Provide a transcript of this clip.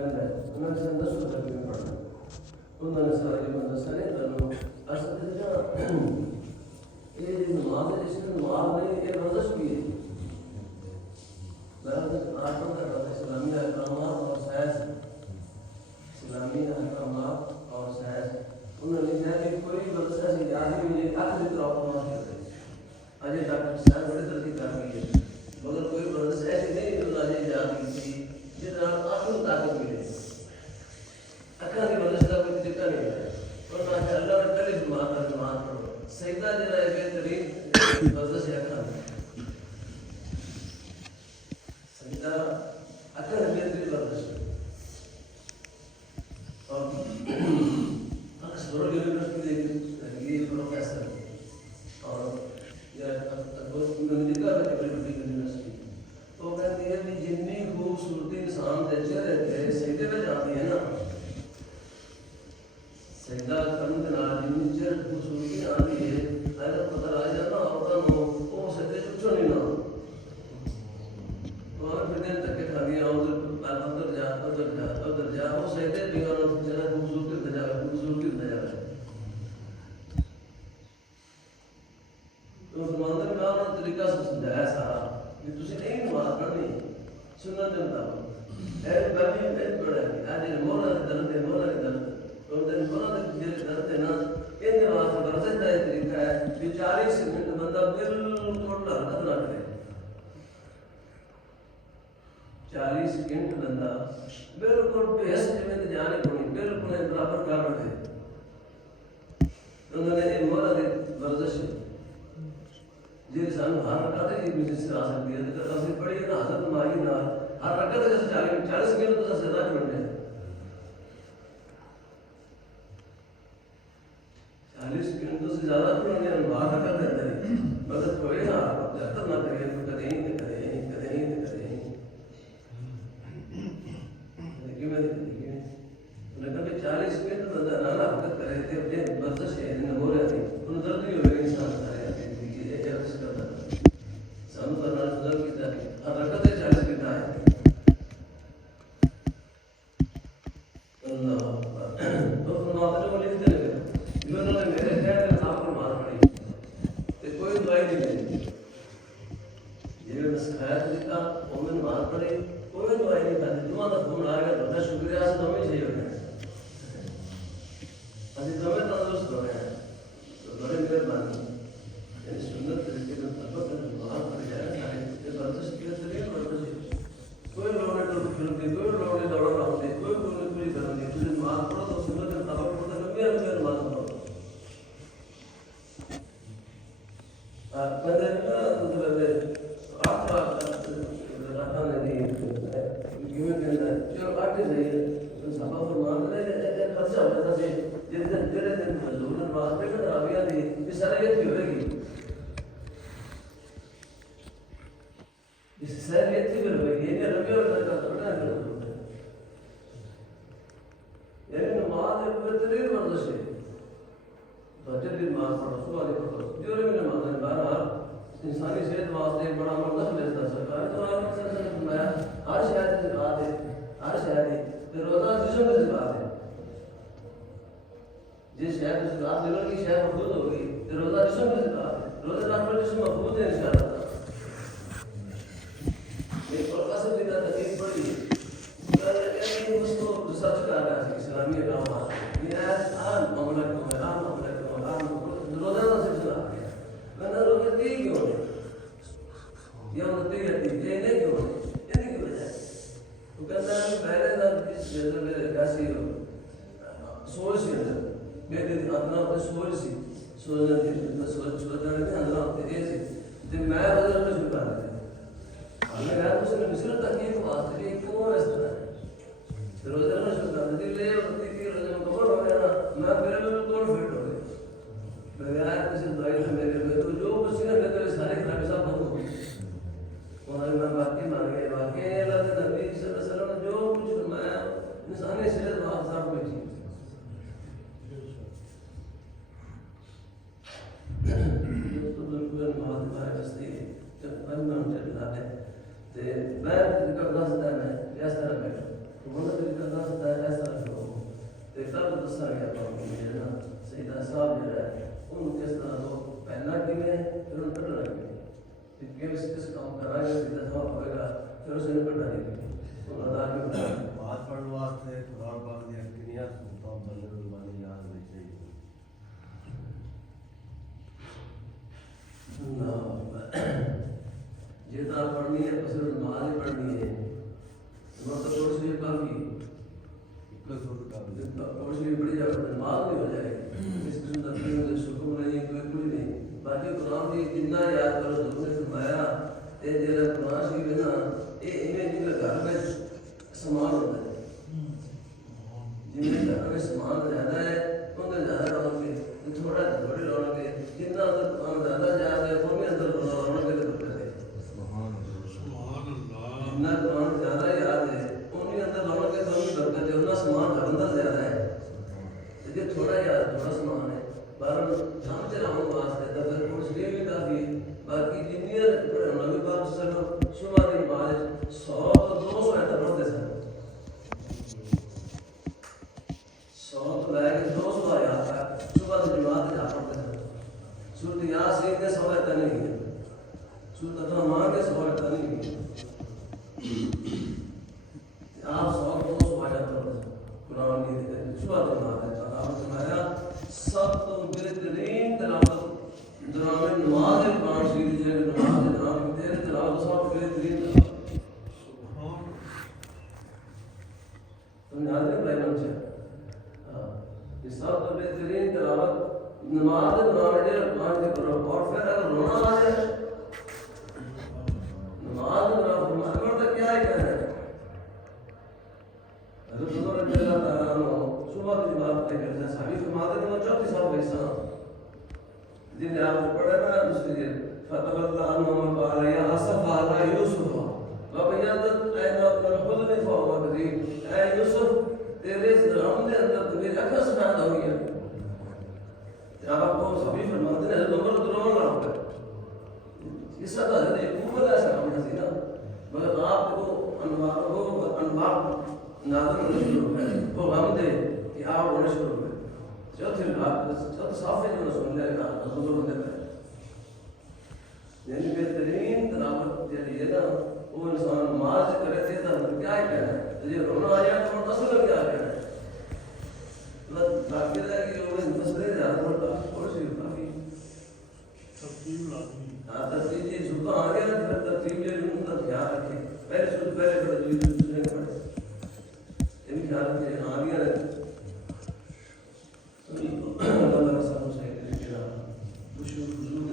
ਕਹਿੰਦਾ ਉਹਨਾਂ ਨੇ ਸਾਨੂੰ ਦੱਸੋ ਤਾਂ ਕਿਵੇਂ ਪੜ੍ਹਨਾ। ਉਹਨਾਂ ਨੇ ਸਾਰੇ ਬੰਦੇ ਸਾਰੇ ਤੁਹਾਨੂੰ ਅਸਲ ਤੇ ਜਿਹੜਾ ਇਹ ਨਮਾਜ਼ ਹੈ, ਜਿਸ ਨੂੰ ਨਮਾਜ਼ ਨਹੀਂ ਇਹ ਵਰਜ਼ਸ਼ भी है। आत्मा का इस्लामी अहकामात और साइंस, इस्लामी अहकामात और साइंस उन्होंने कहा कि कोई वर्षा से याद ही मुझे आखिरी तरफ करते अजय डॉक्टर साहब बड़ी तरक्की कर रही है, मगर कोई वर्षा ऐसी नहीं जो अजय याद की थी जितना आखिर ताकत मिले अखा की वर्षा का कोई जिक्र नहीं है। और अल्लाह ने पहले जमात पढ़ो सजदा जरा बेहतरीन वर्षा से अखा सजदा अखा बेहतरीन वर्षा और ऑक्सफोर्ड यूनिवर्सिटी के ये प्रोफेसर और अमेरिका में बड़ी यूनिवर्सिटी तो कहती है कि जितनी खूबसूरती इंसान के चेहरे पे सजदे में जाती है ना, सजदा करने के नाल जितनी चेहरे खूबसूरती आती है अगर पता लग जाता औरतों को वो सजदे चुप नहीं ना तो हमें फिर दिन तक खा दिया उधर जा वो सजदे भी और चेहरा खूबसूरती नजर तो मंदिर में उन्होंने तरीका से समझाया सारा कि तुझे नहीं नमाज पढ़नी सुनना जनता ऐ बाबी में पढ़ा आज मोला दर्द है मोला दर्द तो दिन मोला दर्द है ना इन नमाज का बरकत का तरीका है कि 40 मिनट बंदा बिल्कुल हरकत ना करे 40 मिनट बंदा बिल्कुल बेहस में जाने को नहीं बिल्कुल बराबर कर रहे उन्होंने ये मोला की वर्जिश जी सानू हर रकत ही बिजनेस आ सकती है तो असली पढ़ी ना हजरत मारी ना हर रकत जैसे 40 मिनट तो सदा करने 40 मिनट तो से ज्यादा करने बाहर रकत है नहीं मगर थोड़े ना ज्यादा ना करिए तो करें लेकिन मैं उन्हें 40 मिनट बंदा ना हरकत करे थे अपने वर्जिश है न हो रहा थी उन दर्द ही हो इंसान सारे सामने करना सुधर की था रकत है 40 की था अल्लाह तो नमाज को लिखते लगे इन्होंने मेरे ख्याल में आपको मार पड़ी तो कोई दुआ नहीं मिली ये मैं सिखाया तरीका उन्होंने मार पड़ी कोई दुआ नहीं था दुआ का फोन आ गया बड़ा शुक्रिया से तुम्हें चाहिए हो गया अभी तुम्हें तंदुरुस्त हो गया तो बड़े मेहरबानी ये सुन्नत तरीके से तबक कोई लोग ने तो फिल्म दी कोई लोग ने दौड़ा रहा होते कोई बोलने पूरी कर दी तुझे नमाज पढ़ो तो सुन्नत में तबक पढ़ो तो मेरे नमाज पढ़ो पहले ना मतलब आठ रखा नहीं गिवन करना जो आठ नहीं तो सभा फरमान ने खर्चा हो जाता है जितने दिन हजूर नमाज पे कर आविया दी ये सारे ये होगी इस सारे ये थी बोले ये रबी और का थोड़ा है ये नमाज एक बेहतरीन वर्जिश है तो जब भी नमाज पढ़ो सुबह पढ़ो जो भी नमाज है बहरहाल इंसानी सेहत वास्ते बड़ा मदद मिलता है सरकार तो आपने सर फरमाया हर शहर से बात है हर शहर है रोजा जिस्म से बात है जिस शहर से बात दिलों की शहर महफूज होगी तो रोजा जिस्म से बात है रोजा डॉक्टर जिस्म महफूज है इंशाअल्लाह एक प्रोफेसर जी का तकलीफ पड़ी है उसको रिसर्च कर रहा है इस्लामी अहकामात ये आम मामला रोजाना से सुना मैंने रोजा दी क्यों ये होती रहती है ये नहीं क्यों ये नहीं क्यों है तो कहता है पहले ना इस जैसे मेरे कैसी सोच से मेरे अपना अपने सोच सी सोचने के अंदर होते हैं जब मैं वजह में शुरू कर रहा हमने कहा उसने मिस्र तक ये वास्ते एक क्यों है इस तरह रोजाना शुरू कर दी ले होती थी रोजा में कवर हो गया ना मैं मेरे में कौन फिट हो गया मैं यार किसी दवाई से मेरे में तो जो कुछ ना मेरे सारे खराबी सब बंद हो गई और मैं बाकी मान गए बाकी अल्लाह के नबी सल्लल्लाहु अलैहि वसल्लम ने जो कुछ फरमाया इंसानी सेहत वास्ते सब कुछ तो बिल्कुल बहुत हमारे वास्ते जब हम चल रहा है ते मैं करना सदा मैं ऐसा बैठो तो मतलब करना दसांगे आपको ये ना सईदा साहब जो है उन किस तरह तो पहला किने फिर उन कटना किने फिर किस काम कराएंगे सईदा साहब होएगा फिर उसे कटना नहीं उन अदा की बात पढ़ने वास्ते कुरान पाक दी किनिया सूरतां बल्ले वाली याद में चाहिए जितना पढ़नी है बस नमाज ही पढ़नी है तो कोर्स भी काफी कोर्स भी बड़ी जाकर नमाज भी हो जाएगी इस किस्म का सुकून नहीं कोई कुछ नहीं बाकी कुरान की जितना याद करो तुमने फरमाया ये जेरा कुरान शरीफ है ना ये इन्हें जिनका घर में समान होता है जिनके घर में समान ज्यादा है उनके ज्यादा रौनक है थोड़ा थोड़ी रौनक है जितना अंदर कुरान ज्यादा ज्यादा है उनके अंदर रौनक है जितना कुरान ज्यादा याद है उनके अंदर रौनक है तो उनकी बरकत है उतना समान घर अंदर ज्यादा है यदि थोड़ा याद थोड़ा समान है बार समझ रहा हूँ वास्ते तो फिर कुछ भी काफी बाकी जितनी नबी पाक सल्लल्लाहु सुबह दिन बाद 100 200 है तो पढ़ते सर 100 तो लाएंगे 200 आया था सुबह दिन बाद जा पढ़ते सर सूरत यासीन के 100 है नहीं है सूरत तमाम के 100 है नहीं है आप 100 200 आया पढ़ते कुरान की सुबह दिन बाद आप फरमाया सब तो बेहतरीन तिलावत दौरान नमाज कुरान शरीफ जो नमाज के दौरान तेरे तिलावत सब बेहतरीन तुमने याद नहीं भाई मुझे हाँ ये सब तो बेहतरीन तिलावत नमाज के दौरान जो कुरान के करो और फिर अगर रोना आ जाए नमाज के दौरान फरमाया तो क्या ही कहना है हज़रत उमर रज़ी अल्लाह तआला अन्हु सुबह की बात करते हैं साहब फरमाते हैं चौथी साहब वैसा जिन्हें आप पढ़े ना दूसरी फतवल्ला अन्हु क़ाल या असफ़ अला यूसुफ व बयदत ऐना खुद ने फौवा कदी ऐ यूसुफ तेरे ज़राम के अंदर तेरी अखा सफेद हो गई है आप वो सभी फरमाते हैं हज़रत उमर तो रोने लग गए इस तरह से उम्र ऐसा काम नहीं ना मगर आपको अनवार नाज़र शुरू है वो हम दे कि आप रोने शुरू हुए चौथी रात चौथे साफे जो सुन लेगा हजूर ने यानी बेहतरीन तिलावत जो है ना वो इंसान नमाज करे थे तो क्या ही कहना है ये रोना आया तो असल में क्या कहना है मतलब बाकी है कि वो मसले ज्यादा होता और सी काफी तरतीब लाजमी हां तरतीब जी सुबह आ गया फिर तरतीब जो उनका ख्याल रखे पहले सुबह पहले पढ़े दूसरे पढ़े इन ख्याल रखे आ गया अल्लाह ताला सब सही तरीके से खुशू